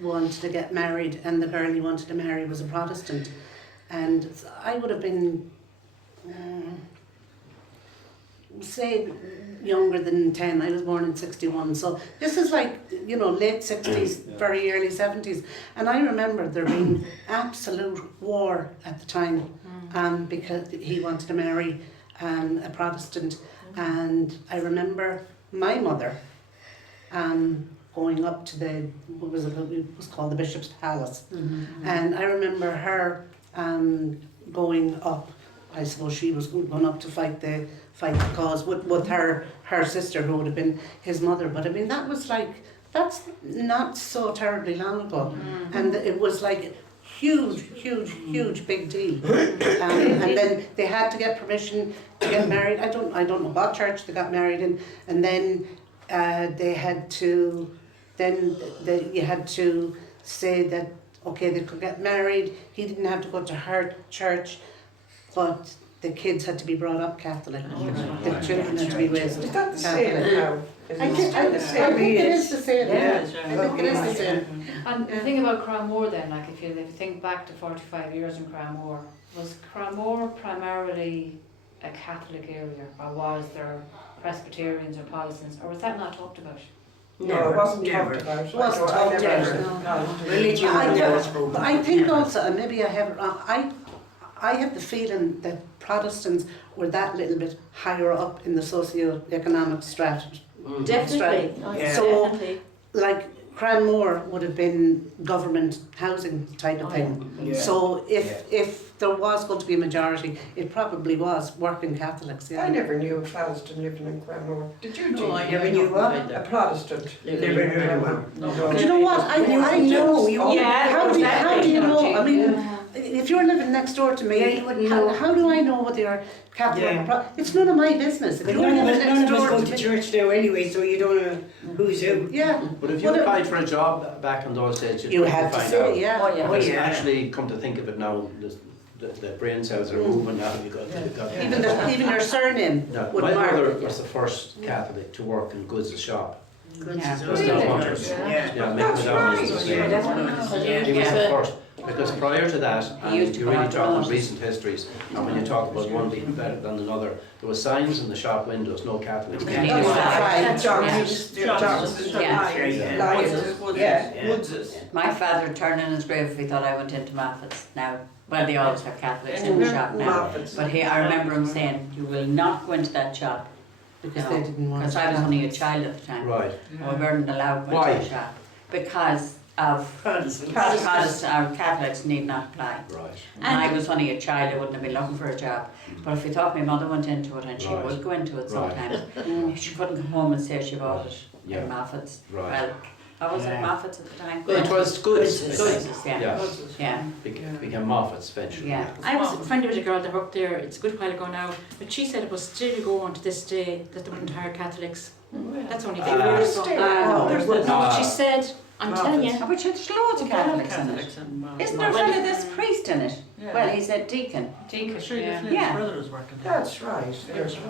wanted to get married, and the girl he wanted to marry was a Protestant, and I would have been, say, younger than 10. I was born in 61, so this is like, late 60s, very early 70s, and I remember there being absolute war at the time, because he wanted to marry a Protestant, and I remember my mother going up to it was called the Bishop's Palace, and I remember her going up. I suppose she was going up to fight the cause with her sister, who would have been his mother. But I mean, that's not so terribly long ago, and it was like huge big deal. And then they had to get permission to get married. I don't know what church they got married in, and then they had to. Then you had to say that okay, they could get married. He didn't have to go to her church, but the kids had to be brought up Catholic. The children had to be raised Is that the Catholic. same now? I think it is the same. Yeah. I think it is the same. And the thing about Cranmore then, like if you think back to 45 years in Cranmore, was Cranmore primarily a Catholic area, or was there Presbyterians or Protestants, or was that not talked about? No, it wasn't talked about. It wasn't talked about. Religion I think also, and maybe I have it wrong, I have the feeling that Protestants were that little bit higher up in the socio-economic strategy. Definitely. Yeah. So, Definitely. like Cranmore would have been government housing type of thing. Yeah. So if there was going to be a majority, it probably was working Catholics. Yeah. I never knew a Protestant living in Cranmore. Did you? No, I Jean? never knew A Protestant Never heard of one. Do you know what? I know. Yeah, How do you know? I mean, Yeah. if you're living next door to me, Yeah, you wouldn't know. how do I know whether you're Catholic or Yeah. Protestant? It's none of my business. If But you're none living of next us door go to to me, church now anyway, so you don't know who's who. yeah, But if you Well, applied for a job back in those days, you had to find say, out. yeah. Oh, yeah. Because actually, come to think of it now, the brain cells are moving now. You got Even your surname No, would my mark. mother was the first Catholic to work in Goods' shop. Yeah. Was that Hunters? Yeah. Yeah, Mick That's McGowan was right. his name. Yeah. He was Yeah. the first. Because prior to that, and used to you really park talk on about recent histories, and when you talk about one being better than another, there were signs in the shop windows, no Catholics. Yeah. That's right. Johnson's. Yeah. Yeah. Yeah. My father would turn in his grave if he thought I went into Maffett's now. Well, they always have Catholics in the shop now. But I remember him saying, you will not go into that shop. Because they didn't want Because I was only a child at the time. Right. We weren't allowed to go into the shop. Because of Protestants. Catholics need not apply. Right. And I was only a child, I wouldn't have been looking for a job. But if you thought my mother went into it, and she Right. would go into it Right. sometimes, she couldn't come home and say she bought it Yeah. in Moffat's. Right. Well, I was Yeah. at Moffat's at the time. It was good. Yeah. Yeah. Yeah. Became Moffat's eventually. Yeah. I was friendly with a girl that worked there, it's a good while ago now, but she said it was still going to this day that they wouldn't hire Catholics. That's only 50 years ago. No, She said, I'm telling you. Which there's loads of Catholics in it. Isn't there a friend of this priest in it? Yeah. Well, he's a deacon. Deacon, Sure, yeah. Flynn's Yeah. brother is working. That's right.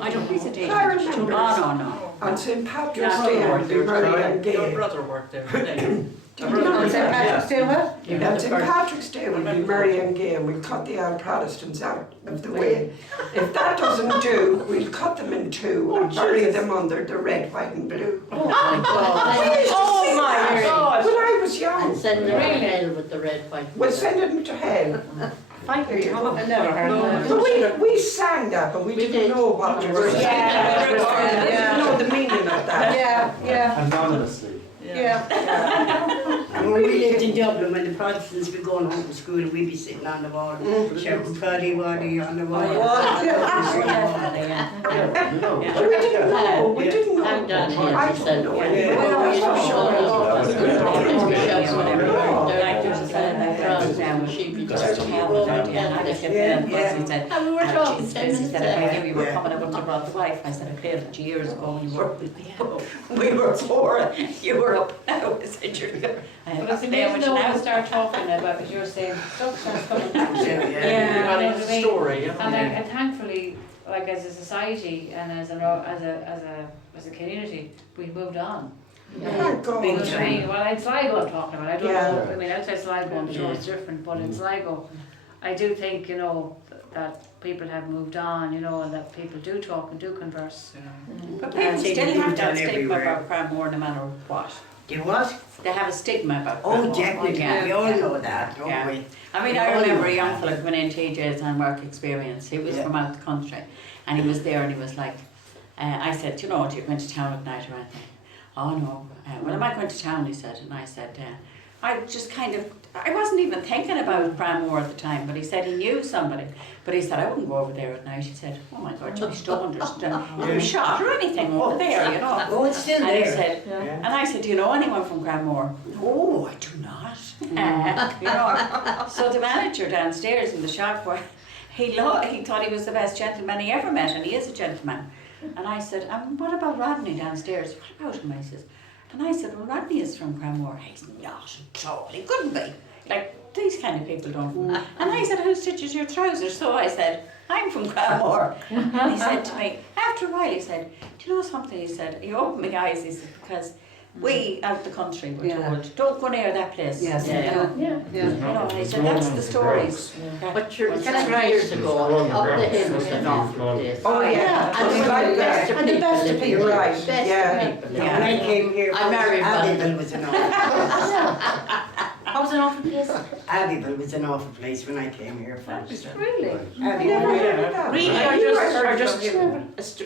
I don't He's a know. deacon. I remember. No. On St. Patrick's Yeah, Day, brother I'd be Mary and Your Gay. brother worked there, didn't You know, On St. Patrick's Day, what? on St. Patrick's Day, we'll be Mary and Gay, and we'll cut the old Protestants out of the way. If that doesn't do, we'll cut them in two and bury them under the red, white and blue. Oh my God. When I was young, Send them to hell with the red, white. we'll send them to hell. Fighting to I never heard that. But we sang that, but we didn't know what we were saying. Yeah. We didn't know the meaning of that. Yeah. Anonymously. And when we lived in Dublin, when the Protestants were going home from school, and we'd be sitting on the wall, shouting "Paddy Waddy" on the wall. But we didn't know. We didn't know. I'm down here, I she said. don't know Yeah. anyway. Yeah. That's for sure. And we were talking 10 minutes I knew you were ago. coming, I wouldn't have brought the wife. I said, I played it years ago when you were we were four, you were up now. I said, you're good. But it's amazing though when we start talking about, as you're saying, stuff starts coming back to you. You You got know into what the I mean? story, yeah. And thankfully, like as a society and as a community, we've moved on. Thank God. Big You know what I mean? Well, in Sligo I'm talking about, I don't Yeah. know, I mean outside Sligo I'm sure it's different, but in Sligo, I do think, you know, that people have moved on, you know, and that people do talk and do converse. But Yeah, people they still moved have that on stigma everywhere. about Cranmore no matter what. You what? They have a stigma about Oh, Cranmore. definitely. Yeah, We all yeah. know that, don't Yeah. we? I mean, I remember a young fella coming in TJ's and work experience. He was Yeah. from out the country, and he was there, and he was like, I said, do you know, do you go into town at night or anything? Oh no. Well, am I going to town? He said, and I said, I just kind of, I wasn't even thinking about Cranmore at the time, but he said he knew somebody. But he said, I wouldn't go over there at night. He said, oh my God, you don't understand. I'm shot or anything over there, you know. Oh, it's still And he there. said, and I said, do you know anyone from Cranmore? Oh, I do not. You know, so the manager downstairs in the shop, where he thought he was the best gentleman he ever met, and he is a gentleman. And I said, what about Rodney downstairs? What about him? I said, and I said, well, Rodney is from Cranmore. He's not at all. He couldn't be. Like, these kind of people don't. And I said, who stitches your trousers? So I said, I'm from Cranmore. And he said to me, after a while, he said, do you know something? He said, he opened my eyes, he said, because we out the country were told, don't go near that place. Yes. You know? You know, and he said, that's the stories. But you're That's 10 right. years ago, up the hill was an awful place. Oh, yeah. And We the like best that. of And the people best of living people, there. right, Best yeah. of people living Yeah. there. When I came here, I married Abbeville one. was an awful What was an awful place? Abbeville was an awful place when I came here first. Really? Abbeville. Really, or just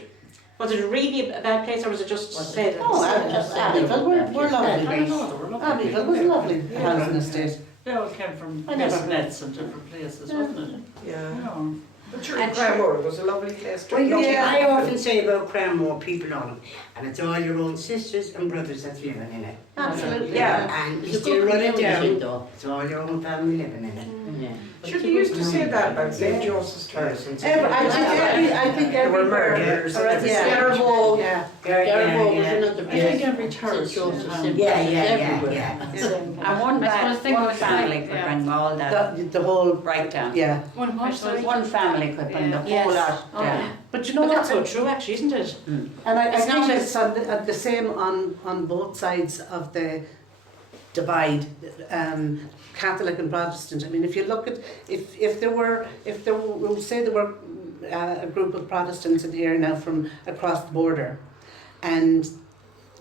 was it really a bad place, or was it just said? Oh, Abbeville, we're lovely. I don't know, they were lovely. Abbeville was a lovely housing estate. They all came from I never- nets and different places, wasn't it? Yeah. You know. But sure, Cranmore was a lovely place to Well, you live. know, I often say about Cranmore, people on it, and it's all your own sisters and brothers that's living in it. Absolutely. Yeah. And you It's a still good run it community, down, though. it's all your own family living in it. Yeah. Sure, they used to say that about St. Joseph's Terrace and I think There were everywhere. murders. Or it's Yeah. Garbo. Yeah. Garbo was yeah. another I place. think every church St. has Joseph's Yeah, in yeah, everywhere. yeah. And one, I suppose think one about family that, could yeah. bring all that The whole, right down. yeah. One horse, sorry. One family could bring the whole Yes. lot Oh, down. yeah. But you know But what? that's so true, actually, isn't it? And I It's think not it's on the same on both sides of the divide, Catholic and Protestant. I mean, if you look at if there were we'll say there were a group of Protestants in here now from across the border, and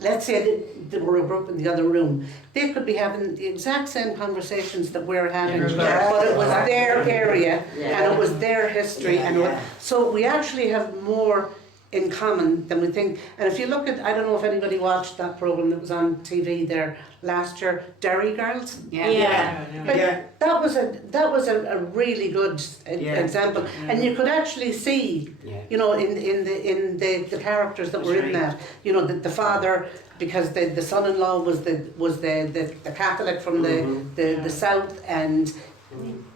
let's say that there were a group in the other room, they could be having the exact same conversations that we're having, but it was their area and it was their history, so we actually have more in common than we think. And if you look at, I don't know if anybody watched that programme that was on TV there last year, Derry Girls. That was a really good example, and you could actually see, you know, in the characters that were in that, you know, the father, because the son-in-law was the Catholic from the south, and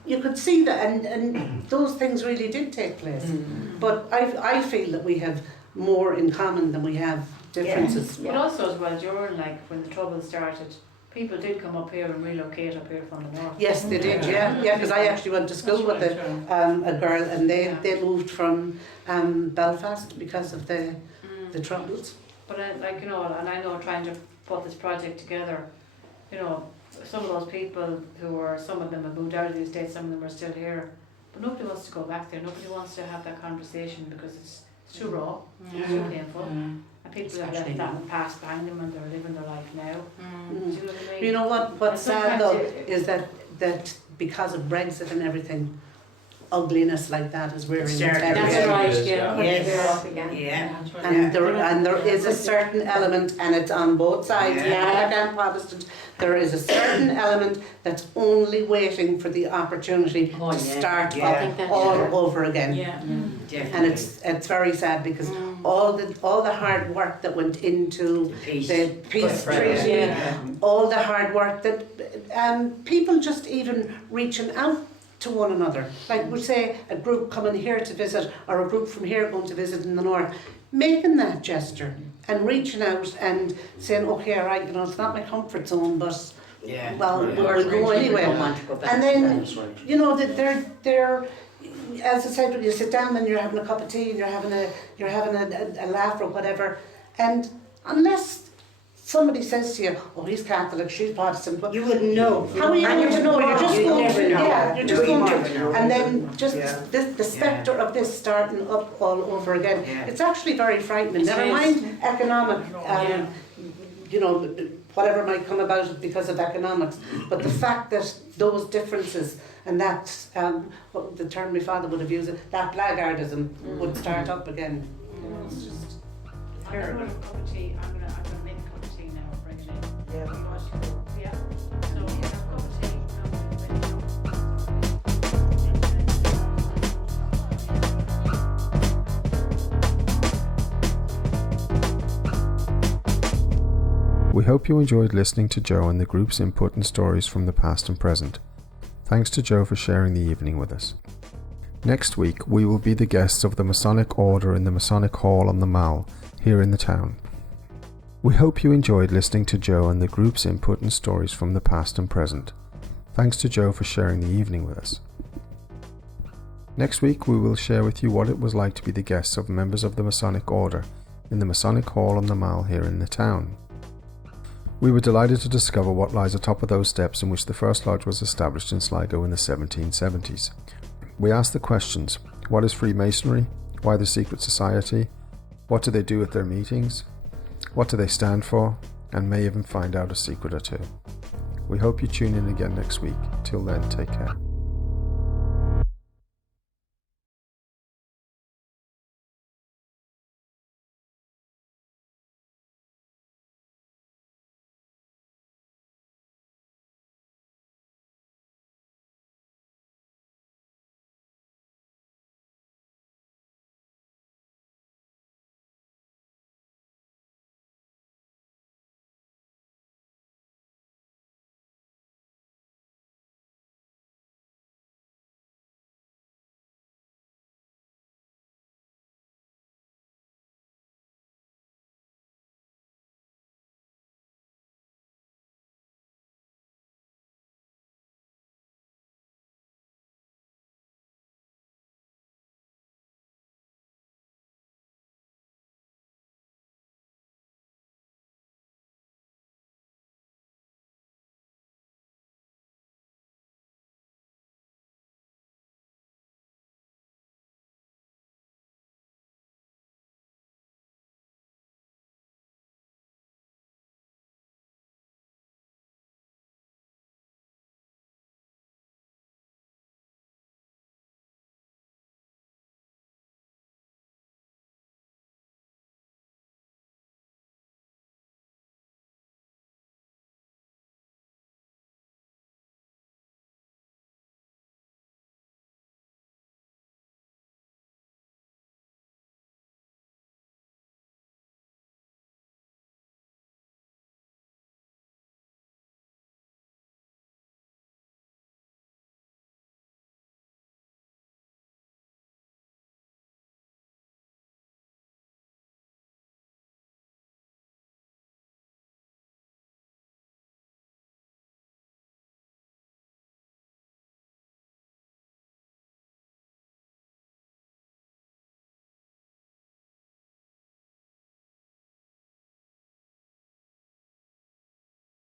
you could see that, and those things really did take place. But I feel that we have more in common than we have differences. But also as well, during, like, when the trouble started, people did come up here and relocate up here from the north. Yes, they did, because I actually went to school with a girl, and they moved from Belfast because of the troubles. But like, you know, and I know trying to put this project together, you know, some of those people some of them have moved out of the estate, some of them are still here, but nobody wants to go back there, nobody wants to have that conversation because it's too raw, it's too painful, and people have left that past behind them and they're living their life now. Do you know what I mean? You know what's sad though is that because of Brexit and everything, ugliness like that is rearing its head. That's right, And there is a certain element, and it's on both sides, Catholic and Protestant, there is a certain element that's only waiting for the opportunity to start up all over again. And it's very sad because all the hard work that went into the peace treaty, all the hard work that people just even reaching out to one another, like we say a group coming here to visit or a group from here going to visit in the north, making that gesture and reaching out and saying, okay, all right, you know, it's not my comfort zone, but we'll go anyway. And then, you know, that they're as I said, when you sit down and you're having a cup of tea and you're having a laugh or whatever, and unless somebody says to you, oh, he's Catholic, she's Protestant, but you wouldn't know. How are you going to know? You're just going to, you're just going to, and then just the spectre of this starting up all over again. It's actually very frightening. Never mind economic, you know, whatever might come about it because of economics, but the fact that those differences and that, what the term my father would have used, that blackguardism would start up again. You know, it's just terrible. I'm going to make a cup of tea now and bring it in. Yeah. You want to go? Yeah. So have a cup of tea and We hope you enjoyed listening to Joe and the group's input and stories from the past and present. Thanks to Joe for sharing the evening with us. Next week we will be the guests of the Masonic Order in the Masonic Hall on the Mall, here in the town. We hope you enjoyed listening to Joe and the group's input and stories from the past and present. Thanks to Joe for sharing the evening with us. Next week we will share with you what it was like to be the guests of members of the Masonic Order in the Masonic Hall on the Mall here in the town. We were delighted to discover what lies atop of those steps in which the first lodge was established in Sligo in the 1770s. We asked the questions: what is Freemasonry? Why the secret society? What do they do at their meetings? What do they stand for? And may even find out a secret or two. We hope you tune in again next week. Till then, take care.